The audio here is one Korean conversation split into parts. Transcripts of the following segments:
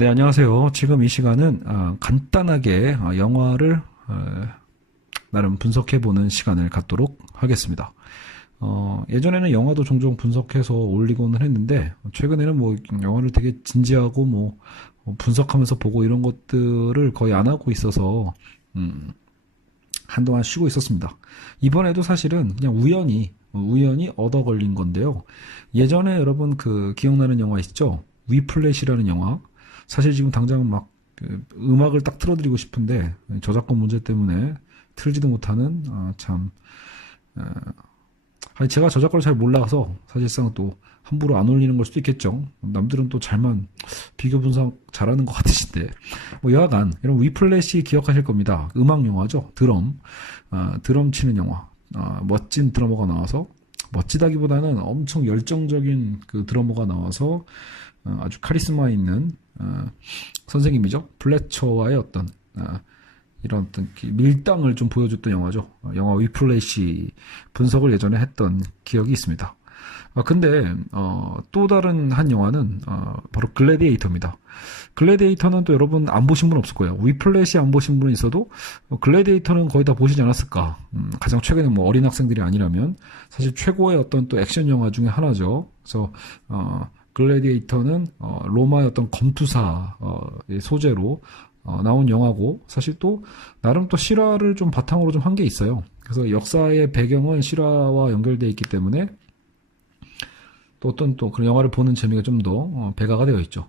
네, 안녕하세요. 지금 이 시간은 간단하게 영화를 나름 분석해보는 시간을 갖도록 하겠습니다. 예전에는 영화도 종종 분석해서 올리고는 했는데 최근에는 뭐 영화를 되게 진지하고 뭐 분석하면서 보고 이런 것들을 거의 안 하고 있어서 한동안 쉬고 있었습니다. 이번에도 사실은 그냥 우연히 얻어 걸린 건데요. 예전에 여러분 그 기억나는 영화 있죠? 위플래시라는 영화. 사실 지금 당장 막 음악을 딱 틀어드리고 싶은데 저작권 문제 때문에 틀지도 못하는 아니 제가 저작권을 잘 몰라서 사실상 또 함부로 안 올리는 걸 수도 있겠죠. 남들은 또 잘만 비교 분석 잘하는 것 같으신데 뭐 여하간 이런 위플래시 기억하실 겁니다. 음악 영화죠. 드럼 치는 영화. 멋진 드러머가 나와서 멋지다기보다는 엄청 열정적인 그 드러머가 나와서 아주 카리스마 있는 선생님이죠. 플래처와의 어떤 이런 어떤 밀당을 좀 보여줬던 영화죠. 영화 위플래시 분석을 예전에 했던 기억이 있습니다. 근데 또 다른 한 영화는 바로 글래디에이터입니다. 글래디에이터는 또 여러분 안 보신 분 없을 거예요. 위플래시 안 보신 분은 있어도 글래디에이터는 거의 다 보시지 않았을까. 가장 최근에 뭐 어린 학생들이 아니라면 사실 최고의 어떤 또 액션 영화 중에 하나죠. 그래서 글래디에이터는 로마의 어떤 검투사 소재로 나온 영화고 사실 또 나름 또 실화를 좀 바탕으로 좀 한 게 있어요. 그래서 역사의 배경은 실화와 연결되어 있기 때문에 또 어떤 또 그런 영화를 보는 재미가 좀 더 배가가 되어 있죠.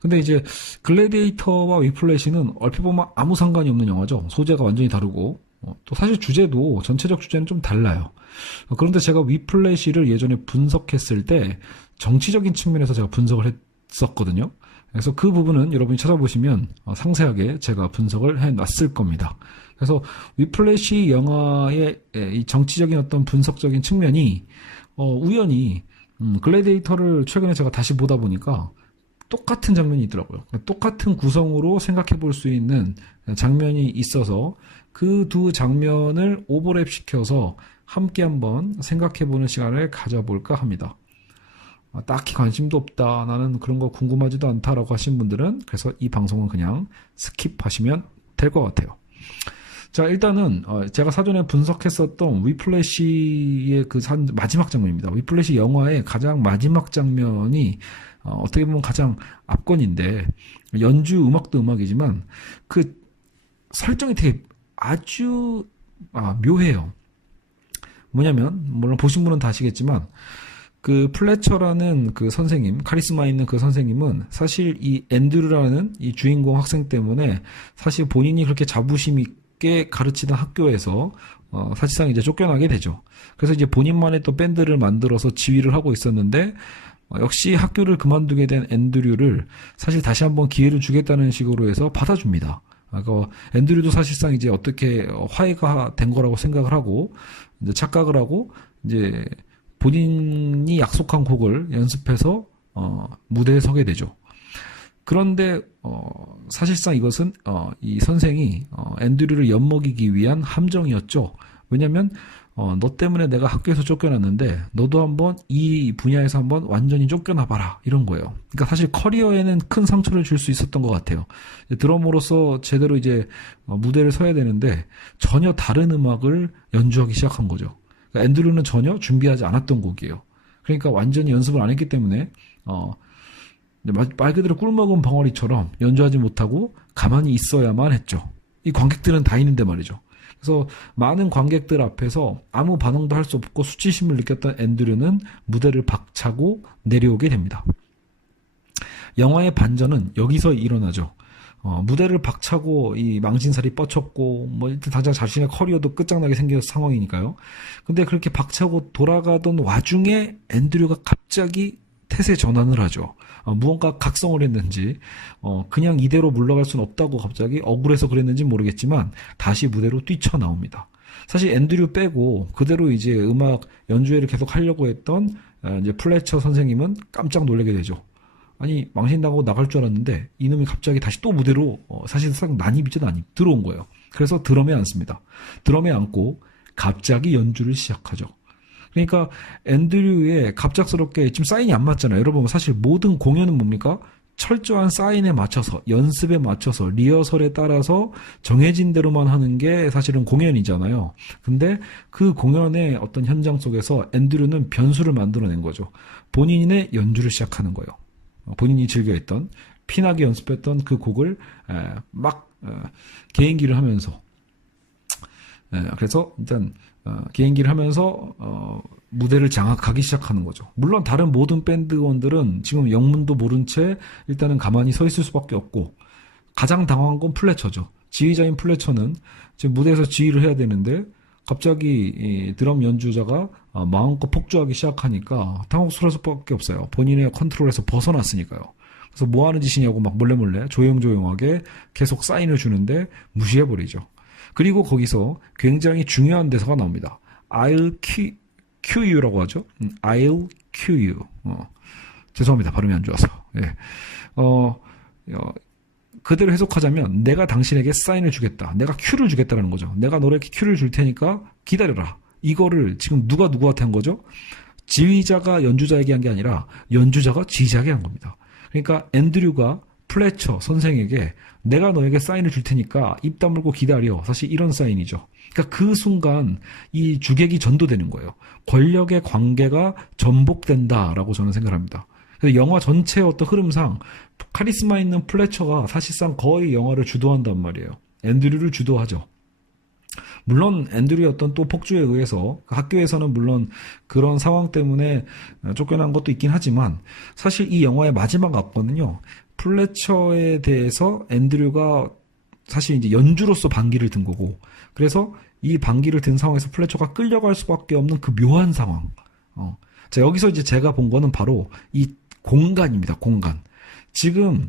근데 이제 글래디에이터와 위플래시는 얼핏 보면 아무 상관이 없는 영화죠. 소재가 완전히 다르고 또 사실 주제도 전체적 주제는 좀 달라요. 그런데 제가 위플래시를 예전에 분석했을 때 정치적인 측면에서 제가 분석을 했었거든요. 그래서 그 부분은 여러분이 찾아보시면 상세하게 제가 분석을 해놨을 겁니다. 그래서 위플래시 영화의 이 정치적인 어떤 분석적인 측면이 우연히 글래디에이터를 최근에 제가 다시 보다 보니까 똑같은 장면이 있더라고요. 똑같은 구성으로 생각해 볼 수 있는 장면이 있어서 그 두 장면을 오버랩 시켜서 함께 한번 생각해 보는 시간을 가져볼까 합니다. 딱히 관심도 없다, 나는 그런 거 궁금하지도 않다라고 하신 분들은 그래서 이 방송은 그냥 스킵하시면 될 것 같아요. 자, 일단은 제가 사전에 분석했었던 위플래시의 그 마지막 장면입니다. 위플래시 영화의 가장 마지막 장면이 어떻게 보면 가장 압권인데 연주 음악도 음악이지만 그 설정이 되게 아주 묘해요. 뭐냐면 물론 보신 분은 다 아시겠지만 그 플래처라는 그 선생님, 카리스마 있는 그 선생님은 사실 이 앤드류라는 이 주인공 학생 때문에 사실 본인이 그렇게 자부심 있게 가르치던 학교에서 사실상 이제 쫓겨나게 되죠. 그래서 이제 본인만의 또 밴드를 만들어서 지휘를 하고 있었는데 역시 학교를 그만두게 된 앤드류를 사실 다시 한번 기회를 주겠다는 식으로 해서 받아줍니다. 앤드류도 사실상 이제 어떻게 화해가 된 거라고 생각을 하고 이제 착각을 하고 이제 본인이 약속한 곡을 연습해서 무대에 서게 되죠. 그런데 사실상 이것은 이 선생이 앤드류를 엿먹이기 위한 함정이었죠. 왜냐하면 너 때문에 내가 학교에서 쫓겨났는데 너도 한번 이 분야에서 한번 완전히 쫓겨나봐라 이런 거예요. 그러니까 사실 커리어에는 큰 상처를 줄 수 있었던 것 같아요. 드러머로서 제대로 이제 무대를 서야 되는데 전혀 다른 음악을 연주하기 시작한 거죠. 그러니까 앤드류는 전혀 준비하지 않았던 곡이에요. 그러니까 완전히 연습을 안 했기 때문에 말 그대로 꿀먹은 벙어리처럼 연주하지 못하고 가만히 있어야만 했죠. 이 관객들은 다 있는데 말이죠. 그래서 많은 관객들 앞에서 아무 반응도 할 수 없고 수치심을 느꼈던 앤드류는 무대를 박차고 내려오게 됩니다. 영화의 반전은 여기서 일어나죠. 무대를 박차고 이 망신살이 뻗쳤고 뭐 당장 자신의 커리어도 끝장나게 생긴 상황이니까요. 근데 그렇게 박차고 돌아가던 와중에 앤드류가 갑자기 태세 전환을 하죠. 무언가 각성을 했는지 그냥 이대로 물러갈 수는 없다고 갑자기 억울해서 그랬는지 모르겠지만 다시 무대로 뛰쳐나옵니다. 사실 앤드류 빼고 그대로 이제 음악 연주회를 계속 하려고 했던 이제 플래처 선생님은 깜짝 놀라게 되죠. 아니 망신나고 나갈 줄 알았는데 이놈이 갑자기 다시 또 무대로 사실상 난입이죠, 난입 들어온 거예요. 그래서 드럼에 앉습니다. 드럼에 앉고 갑자기 연주를 시작하죠. 그러니까 앤드류의 갑작스럽게 지금 사인이 안 맞잖아요. 여러분 사실 모든 공연은 뭡니까? 철저한 사인에 맞춰서, 연습에 맞춰서, 리허설에 따라서 정해진 대로만 하는 게 사실은 공연이잖아요. 근데 그 공연의 어떤 현장 속에서 앤드류는 변수를 만들어낸 거죠. 본인의 연주를 시작하는 거예요. 본인이 즐겨했던, 피나게 연습했던 그 곡을 막 개인기를 하면서, 그래서 일단 개인기를 하면서 무대를 장악하기 시작하는 거죠. 물론 다른 모든 밴드원들은 지금 영문도 모른 채 일단은 가만히 서 있을 수밖에 없고, 가장 당황한 건 플래처죠. 지휘자인 플래처는 지금 무대에서 지휘를 해야 되는데 갑자기 이 드럼 연주자가 마음껏 폭주하기 시작하니까 당혹스러울 수밖에 없어요. 본인의 컨트롤에서 벗어났으니까요. 그래서 뭐 하는 짓이냐고 막 몰래 조용조용하게 계속 사인을 주는데 무시해버리죠. 그리고 거기서 굉장히 중요한 대사가 나옵니다. I'll cue you라고 하죠. I'll cue you. 죄송합니다. 발음이 안 좋아서. 예. 그대로 해석하자면 내가 당신에게 사인을 주겠다. 내가 큐를 주겠다라는 거죠. 내가 너에게 큐를 줄 테니까 기다려라. 이거를 지금 누가 누구한테 한 거죠? 지휘자가 연주자에게 한 게 아니라 연주자가 지휘자에게 한 겁니다. 그러니까 앤드류가 플래처 선생에게 내가 너에게 사인을 줄 테니까 입 다물고 기다려. 사실 이런 사인이죠. 그러니까 그 순간 이 주객이 전도되는 거예요. 권력의 관계가 전복된다라고 저는 생각합니다. 그래서 영화 전체의 어떤 흐름상 카리스마 있는 플래처가 사실상 거의 영화를 주도한단 말이에요. 앤드류를 주도하죠. 물론 앤드류의 어떤 또 폭주에 의해서 학교에서는 물론 그런 상황 때문에 쫓겨난 것도 있긴 하지만 사실 이 영화의 마지막 악보는요. 플래처에 대해서 앤드류가 사실 이제 연주로서 반기를 든 거고, 그래서 이 반기를 든 상황에서 플래처가 끌려갈 수밖에 없는 그 묘한 상황. 자, 여기서 이제 제가 본 거는 바로 이 공간입니다. 공간. 지금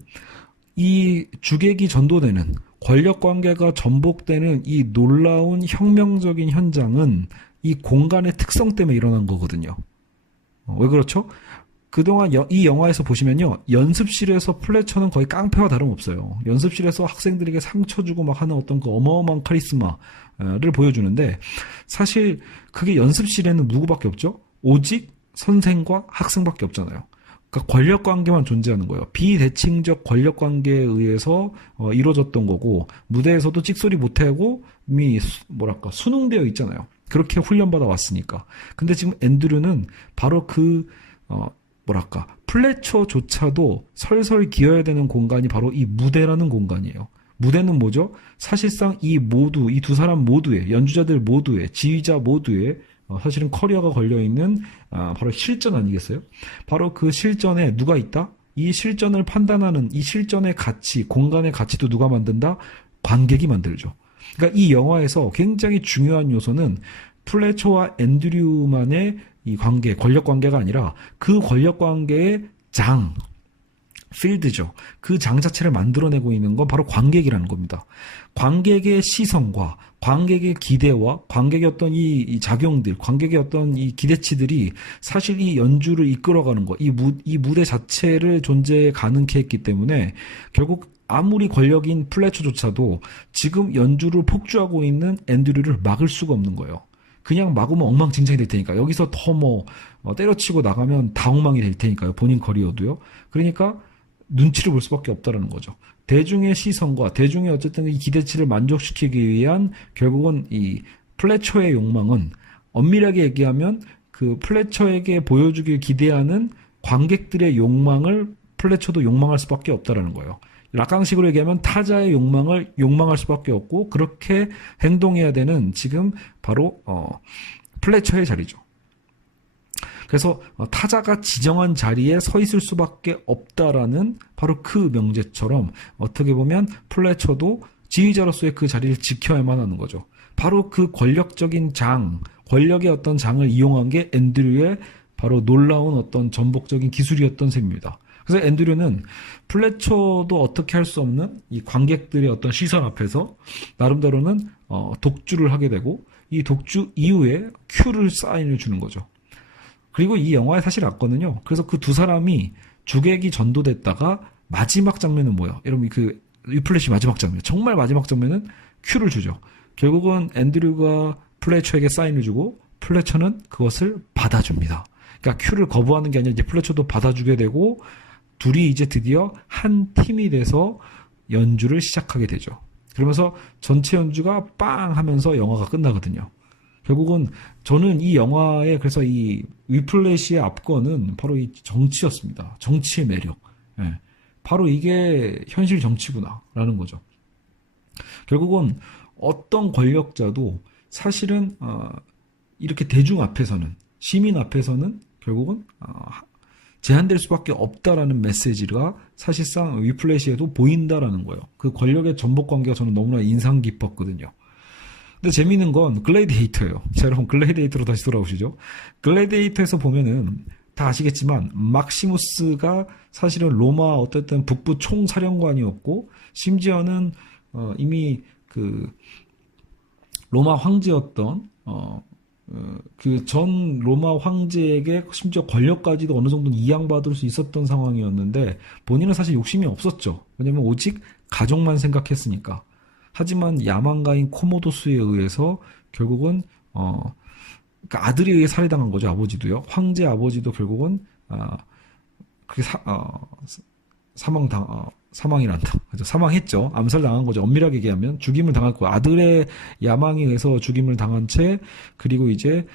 이 주객이 전도되는 권력 관계가 전복되는 이 놀라운 혁명적인 현장은 이 공간의 특성 때문에 일어난 거거든요. 왜 그렇죠? 그동안 이 영화에서 보시면요. 연습실에서 플래처는 거의 깡패와 다름없어요. 연습실에서 학생들에게 상처 주고 막 하는 어떤 그 어마어마한 카리스마를 보여주는데 사실 그게 연습실에는 누구밖에 없죠? 오직 선생과 학생밖에 없잖아요. 그러니까 권력 관계만 존재하는 거예요. 비대칭적 권력 관계에 의해서 이루어졌던 거고 무대에서도 찍소리 못하고 이미 수능되어 있잖아요. 그렇게 훈련받아 왔으니까. 근데 지금 앤드류는 바로 플래처조차도 설설 기어야 되는 공간이 바로 이 무대라는 공간이에요. 무대는 뭐죠? 사실상 이 두 사람 모두의, 연주자들 모두의, 지휘자 모두의 사실은 커리어가 걸려있는 바로 실전 아니겠어요? 바로 그 실전에 누가 있다? 이 실전을 판단하는 이 실전의 가치, 공간의 가치도 누가 만든다? 관객이 만들죠. 그러니까 이 영화에서 굉장히 중요한 요소는 플래처와 앤드류만의 이 관계, 권력 관계가 아니라 그 권력 관계의 필드죠. 그 장 자체를 만들어내고 있는 건 바로 관객이라는 겁니다. 관객의 시선과 관객의 기대와 관객의 어떤 이 작용들, 관객의 어떤 이 기대치들이 사실 이 연주를 이끌어가는 거, 이 무대 자체를 존재 가능케 했기 때문에 결국 아무리 권력인 플래처조차도 지금 연주를 폭주하고 있는 앤드류를 막을 수가 없는 거예요. 그냥 막으면 엉망진창이 될 테니까. 여기서 더 때려치고 나가면 다 엉망이 될 테니까요. 본인 커리어도요. 그러니까 눈치를 볼 수밖에 없다라는 거죠. 대중의 시선과 대중의 어쨌든 이 기대치를 만족시키기 위한 결국은 이 플래처의 욕망은 엄밀하게 얘기하면 그 플래처에게 보여주길 기대하는 관객들의 욕망을 플래처도 욕망할 수밖에 없다라는 거예요. 락강식으로 얘기하면 타자의 욕망을 욕망할 수밖에 없고 그렇게 행동해야 되는 지금 바로 플래처의 자리죠. 그래서 타자가 지정한 자리에 서 있을 수밖에 없다라는 바로 그 명제처럼 어떻게 보면 플래처도 지휘자로서의 그 자리를 지켜야만 하는 거죠. 바로 그 권력적인 권력의 어떤 장을 이용한 게 앤드류의 바로 놀라운 어떤 전복적인 기술이었던 셈입니다. 그래서 앤드류는 플래처도 어떻게 할 수 없는 이 관객들의 어떤 시선 앞에서 나름대로는 독주를 하게 되고 이 독주 이후에 큐를 사인을 주는 거죠. 그리고 이 영화에 사실 왔거든요. 그래서 그 두 사람이 주객이 전도됐다가 마지막 장면은 뭐예요? 여러분 그 위플래시 마지막 장면, 정말 마지막 장면은 큐를 주죠. 결국은 앤드류가 플래처에게 사인을 주고 플래처는 그것을 받아줍니다. 그러니까 큐를 거부하는 게 아니라 이제 플래처도 받아주게 되고 둘이 이제 드디어 한 팀이 돼서 연주를 시작하게 되죠. 그러면서 전체 연주가 빵 하면서 영화가 끝나거든요. 결국은 저는 이 영화에 그래서 이 위플래시의 압권은 바로 이 정치였습니다. 정치의 매력. 예. 바로 이게 현실 정치구나라는 거죠. 결국은 어떤 권력자도 사실은 이렇게 대중 앞에서는 시민 앞에서는 결국은 제한될 수밖에 없다라는 메시지가 사실상 위플래시에도 보인다라는 거예요. 그 권력의 전복 관계가 저는 너무나 인상 깊었거든요. 근데 재미있는 건 글래디에이터예요. 자, 여러분 글래디에이터로 다시 돌아오시죠. 글래디에이터에서 보면은 다 아시겠지만 막시무스가 사실은 로마 어쨌든 북부 총사령관이었고 심지어는 이미 그 로마 황제였던 그 전 로마 황제에게 심지어 권력까지도 어느 정도는 이양받을 수 있었던 상황이었는데 본인은 사실 욕심이 없었죠. 왜냐면 오직 가족만 생각했으니까. 하지만 야망가인 코모도스에 의해서 결국은 그러니까 아들에 의해 살해당한 거죠. 아버지도요. 황제 아버지도 결국은 사망이란다. 그죠? 사망했죠. 암살당한 거죠. 엄밀하게 얘기하면 죽임을 당할 거예요. 아들의 야망에 의해서 죽임을 당한 채 그리고 이제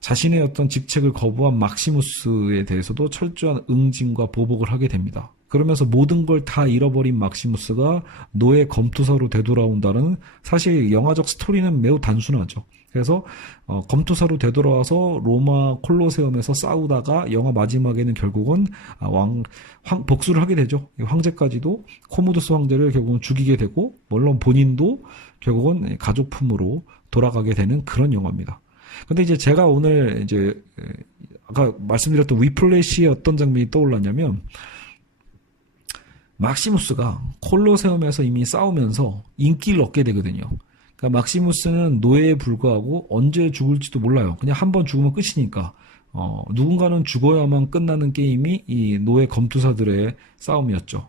자신의 어떤 직책을 거부한 막시무스에 대해서도 철저한 응징과 보복을 하게 됩니다. 그러면서 모든 걸 다 잃어버린 막시무스가 노예 검투사로 되돌아온다는 사실 영화적 스토리는 매우 단순하죠. 그래서 검투사로 되돌아와서 로마 콜로세움에서 싸우다가 영화 마지막에는 결국은 복수를 하게 되죠. 황제까지도 코모도스 황제를 결국은 죽이게 되고 물론 본인도 결국은 가족 품으로 돌아가게 되는 그런 영화입니다. 근데 이제 제가 오늘 이제 아까 말씀드렸던 위플래시의 어떤 장면이 떠올랐냐면 막시무스가 콜로세움에서 이미 싸우면서 인기를 얻게 되거든요. 그러니까 막시무스는 노예에 불과하고 언제 죽을지도 몰라요. 그냥 한번 죽으면 끝이니까. 누군가는 죽어야만 끝나는 게임이 이 노예 검투사들의 싸움이었죠.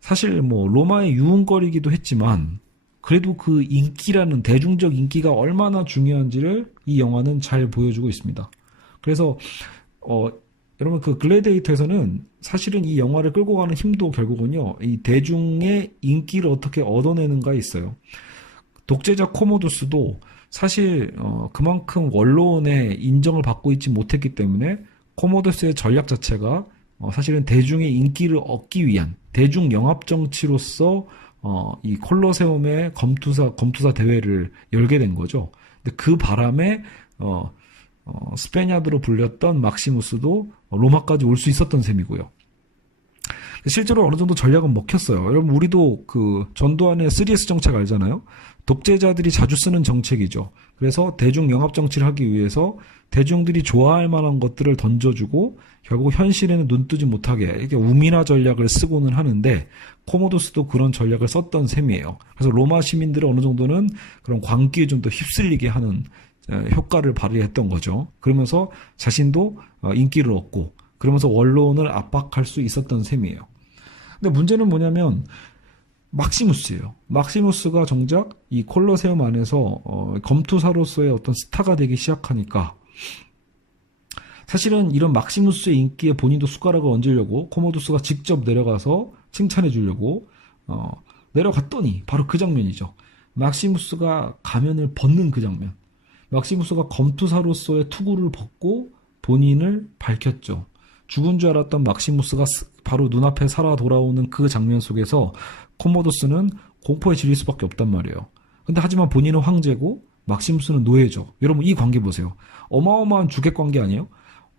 사실 뭐 로마의 유흥거리기도 했지만 그래도 그 인기라는 대중적 인기가 얼마나 중요한지를 이 영화는 잘 보여주고 있습니다. 그래서 여러분 그 글래디에이터에서는 사실은 이 영화를 끌고 가는 힘도 결국은요. 이 대중의 인기를 어떻게 얻어내는가에 있어요. 독재자 코모도스도 사실 그만큼 원로원의 인정을 받고 있지 못했기 때문에 코모도스의 전략 자체가 사실은 대중의 인기를 얻기 위한 대중 영합 정치로서 이 콜로세움의 검투사 대회를 열게 된 거죠. 근데 그 바람에 스페냐드로 불렸던 막시무스도 로마까지 올 수 있었던 셈이고요. 실제로 어느 정도 전략은 먹혔어요. 여러분 우리도 그 전두환의 3S 정책 알잖아요. 독재자들이 자주 쓰는 정책이죠. 그래서 대중 영합 정치를 하기 위해서 대중들이 좋아할 만한 것들을 던져주고 결국 현실에는 눈뜨지 못하게 이렇게 우민화 전략을 쓰고는 하는데 코모도스도 그런 전략을 썼던 셈이에요. 그래서 로마 시민들은 어느 정도는 그런 광기에 좀 더 휩쓸리게 하는 효과를 발휘했던 거죠. 그러면서 자신도 인기를 얻고 그러면서 원로원을 압박할 수 있었던 셈이에요. 근데 문제는 뭐냐면 막시무스예요. 막시무스가 정작 이 콜로세움 안에서 검투사로서의 어떤 스타가 되기 시작하니까 사실은 이런 막시무스의 인기에 본인도 숟가락을 얹으려고 코모도스가 직접 내려가서 칭찬해 주려고 내려갔더니 바로 그 장면이죠. 막시무스가 가면을 벗는 그 장면. 막시무스가 검투사로서의 투구를 벗고 본인을 밝혔죠. 죽은 줄 알았던 막시무스가 바로 눈앞에 살아 돌아오는 그 장면 속에서 코모도스는 공포에 질릴 수밖에 없단 말이에요. 근데 하지만 본인은 황제고 막시무스는 노예죠. 여러분 이 관계 보세요. 어마어마한 주객 관계 아니에요?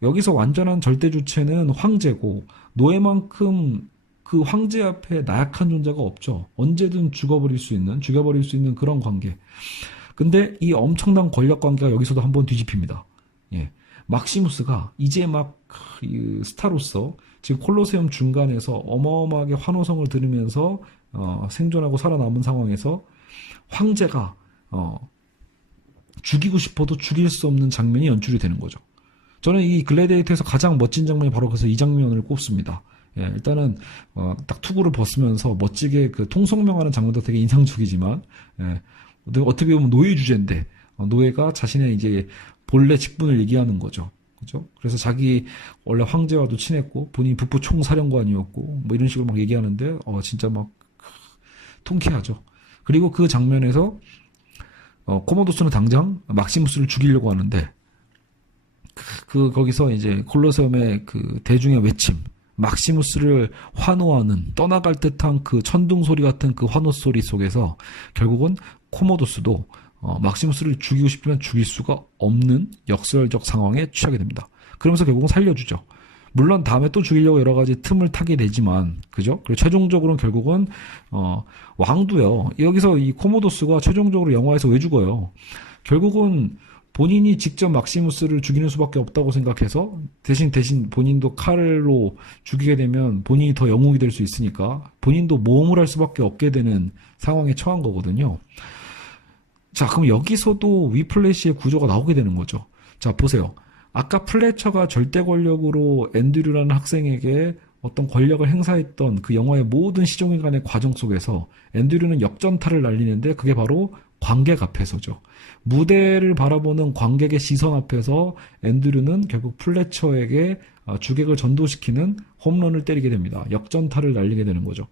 여기서 완전한 절대 주체는 황제고 노예만큼 그 황제 앞에 나약한 존재가 없죠. 언제든 죽여버릴 수 있는 그런 관계. 근데 이 엄청난 권력 관계가 여기서도 한번 뒤집힙니다. 예. 막시무스가 이제 막 스타로서 지금 콜로세움 중간에서 어마어마하게 환호성을 들으면서 생존하고 살아남은 상황에서 황제가 죽이고 싶어도 죽일 수 없는 장면이 연출이 되는 거죠. 저는 이 글래디에이터에서 가장 멋진 장면이 바로 그래서 이 장면을 꼽습니다. 예, 일단은 딱 투구를 벗으면서 멋지게 그 통성명하는 장면도 되게 인상적이지만 예, 어떻게 보면 노예 주제인데 노예가 자신의 이제 본래 직분을 얘기하는 거죠. 그죠? 그래서 자기 원래 황제와도 친했고 본인이 북부 총사령관이었고 뭐 이런 식으로 막 얘기하는데 진짜 막 통쾌하죠. 그리고 그 장면에서 코모도스는 당장 막시무스를 죽이려고 하는데 거기서 이제 콜로세움의 그 대중의 외침, 막시무스를 환호하는 떠나갈 듯한 그 천둥 소리 같은 그 환호 소리 속에서 결국은 코모도스도 막시무스를 죽이고 싶으면 죽일 수가 없는 역설적 상황에 처하게 됩니다. 그러면서 결국은 살려주죠. 물론 다음에 또 죽이려고 여러 가지 틈을 타게 되지만, 그죠? 그리고 최종적으로는 결국은 왕도요. 여기서 이 코모도스가 최종적으로 영화에서 왜 죽어요? 결국은 본인이 직접 막시무스를 죽이는 수밖에 없다고 생각해서 대신 본인도 칼로 죽이게 되면 본인이 더 영웅이 될 수 있으니까 본인도 모험을 할 수밖에 없게 되는 상황에 처한 거거든요. 자, 그럼 여기서도 위플래시의 구조가 나오게 되는 거죠. 자, 보세요. 아까 플래처가 절대 권력으로 앤드류라는 학생에게 어떤 권력을 행사했던 그 영화의 모든 시종일관의 과정 속에서 앤드류는 역전타를 날리는데 그게 바로 관객 앞에서죠. 무대를 바라보는 관객의 시선 앞에서 앤드류는 결국 플래처에게 주객을 전도시키는 홈런을 때리게 됩니다. 역전타를 날리게 되는 거죠.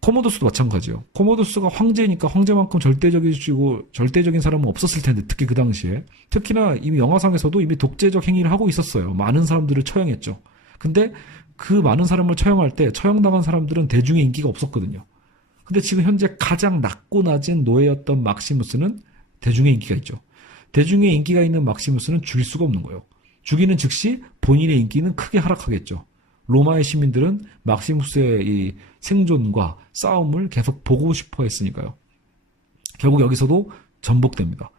코모도스도 마찬가지예요. 코모도스가 황제니까 황제만큼 절대적인 사람은 없었을 텐데, 특히 그 당시에. 특히나 이미 영화상에서도 이미 독재적 행위를 하고 있었어요. 많은 사람들을 처형했죠. 근데 그 많은 사람을 처형할 때 처형당한 사람들은 대중의 인기가 없었거든요. 근데 지금 현재 가장 낮고 낮은 노예였던 막시무스는 대중의 인기가 있죠. 대중의 인기가 있는 막시무스는 죽일 수가 없는 거예요. 죽이는 즉시 본인의 인기는 크게 하락하겠죠. 로마의 시민들은 막시무스의 이 생존과 싸움을 계속 보고 싶어 했으니까요. 결국 여기서도 전복됩니다.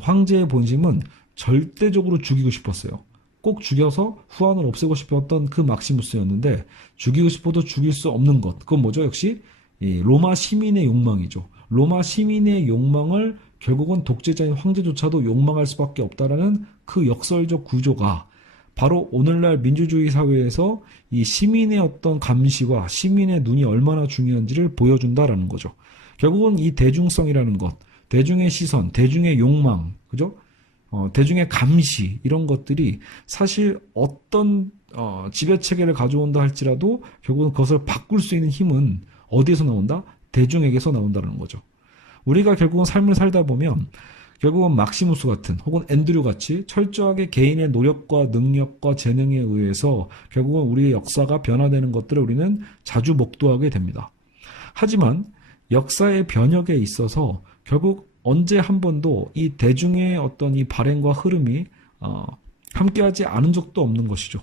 황제의 본심은 절대적으로 죽이고 싶었어요. 꼭 죽여서 후환을 없애고 싶었던 그 막시무스였는데 죽이고 싶어도 죽일 수 없는 것. 그건 뭐죠? 역시 이 로마 시민의 욕망이죠. 로마 시민의 욕망을 결국은 독재자인 황제조차도 욕망할 수밖에 없다라는 그 역설적 구조가 바로 오늘날 민주주의 사회에서 이 시민의 어떤 감시와 시민의 눈이 얼마나 중요한지를 보여준다라는 거죠. 결국은 이 대중성이라는 것, 대중의 시선, 대중의 욕망, 그죠? 대중의 감시, 이런 것들이 사실 어떤 지배체계를 가져온다 할지라도 결국은 그것을 바꿀 수 있는 힘은 어디에서 나온다? 대중에게서 나온다는 거죠. 우리가 결국은 삶을 살다 보면 결국은 막시무스 같은 혹은 앤드류 같이 철저하게 개인의 노력과 능력과 재능에 의해서 결국은 우리의 역사가 변화되는 것들을 우리는 자주 목도하게 됩니다. 하지만 역사의 변혁에 있어서 결국 언제 한 번도 이 대중의 어떤 이 발행과 흐름이 함께하지 않은 적도 없는 것이죠.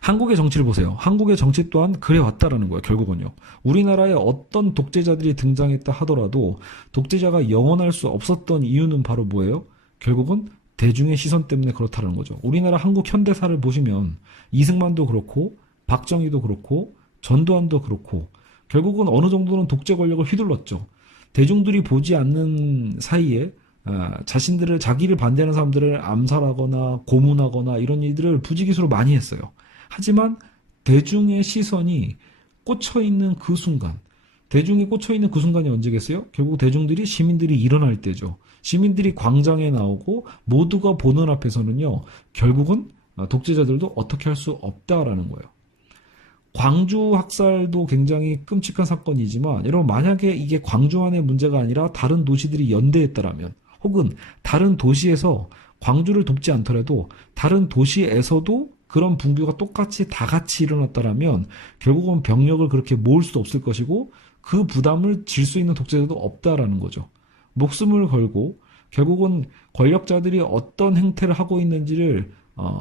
한국의 정치를 보세요. 한국의 정치 또한 그래왔다라는 거예요. 결국은요. 우리나라에 어떤 독재자들이 등장했다 하더라도 독재자가 영원할 수 없었던 이유는 바로 뭐예요? 결국은 대중의 시선 때문에 그렇다는 거죠. 우리나라 한국 현대사를 보시면 이승만도 그렇고 박정희도 그렇고 전두환도 그렇고 결국은 어느 정도는 독재 권력을 휘둘렀죠. 대중들이 보지 않는 사이에 자기를 반대하는 사람들을 암살하거나 고문하거나 이런 일들을 부지기수로 많이 했어요. 하지만 대중의 시선이 꽂혀있는 그 순간, 대중이 꽂혀있는 그 순간이 언제겠어요? 결국 시민들이 일어날 때죠. 시민들이 광장에 나오고 모두가 보는 앞에서는요, 결국은 독재자들도 어떻게 할 수 없다라는 거예요. 광주 학살도 굉장히 끔찍한 사건이지만 여러분 만약에 이게 광주만의 문제가 아니라 다른 도시들이 연대했다라면 혹은 다른 도시에서 광주를 돕지 않더라도 다른 도시에서도 그런 분규가 똑같이 다 같이 일어났다라면 결국은 병력을 그렇게 모을 수도 없을 것이고 그 부담을 질 수 있는 독재자도 없다라는 거죠. 목숨을 걸고 결국은 권력자들이 어떤 행태를 하고 있는지를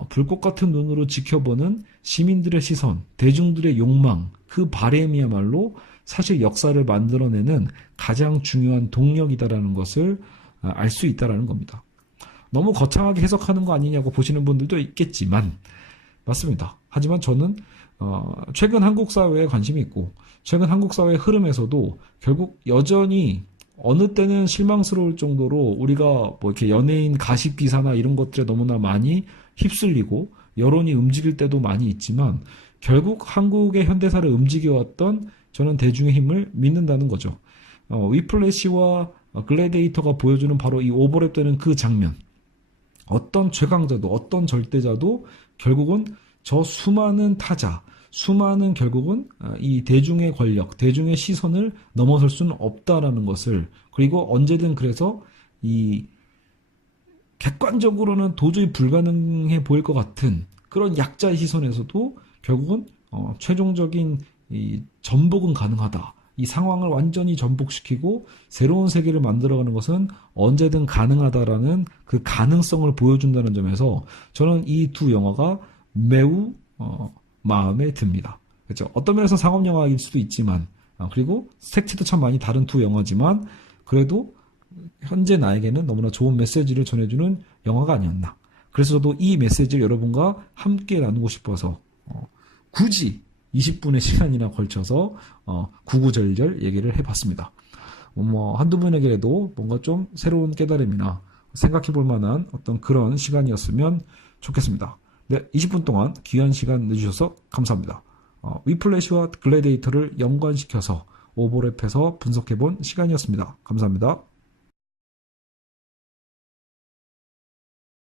불꽃 같은 눈으로 지켜보는 시민들의 시선, 대중들의 욕망, 그 바램이야말로 사실 역사를 만들어내는 가장 중요한 동력이다라는 것을 알 수 있다라는 겁니다. 너무 거창하게 해석하는 거 아니냐고 보시는 분들도 있겠지만 맞습니다. 하지만 저는 최근 한국 사회에 관심이 있고 최근 한국 사회의 흐름에서도 결국 여전히 어느 때는 실망스러울 정도로 우리가 뭐 이렇게 연예인 가십 기사나 이런 것들에 너무나 많이 휩쓸리고 여론이 움직일 때도 많이 있지만 결국 한국의 현대사를 움직여왔던 저는 대중의 힘을 믿는다는 거죠. 위플래시와 글래디에이터가 보여주는 바로 이 오버랩되는 그 장면. 어떤 최강자도 어떤 절대자도 결국은 저 수많은 타자, 수많은 결국은 이 대중의 권력, 대중의 시선을 넘어설 수는 없다라는 것을, 그리고 언제든 그래서 이 객관적으로는 도저히 불가능해 보일 것 같은 그런 약자의 시선에서도 결국은 최종적인 이 전복은 가능하다. 이 상황을 완전히 전복시키고 새로운 세계를 만들어가는 것은 언제든 가능하다라는 그 가능성을 보여준다는 점에서 저는 이 두 영화가 매우 마음에 듭니다. 그렇죠? 어떤 면에서 상업 영화일 수도 있지만, 그리고 색채도 참 많이 다른 두 영화지만 그래도 현재 나에게는 너무나 좋은 메시지를 전해주는 영화가 아니었나. 그래서 저도 이 메시지를 여러분과 함께 나누고 싶어서 굳이 20분의 시간이나 걸쳐서 구구절절 얘기를 해봤습니다. 뭐 한두 분에게라도 뭔가 좀 새로운 깨달음이나 생각해볼 만한 어떤 그런 시간이었으면 좋겠습니다. 네, 20분 동안 귀한 시간 내주셔서 감사합니다. 위플래시와 글래디에이터를 연관시켜서 오버랩해서 분석해본 시간이었습니다. 감사합니다.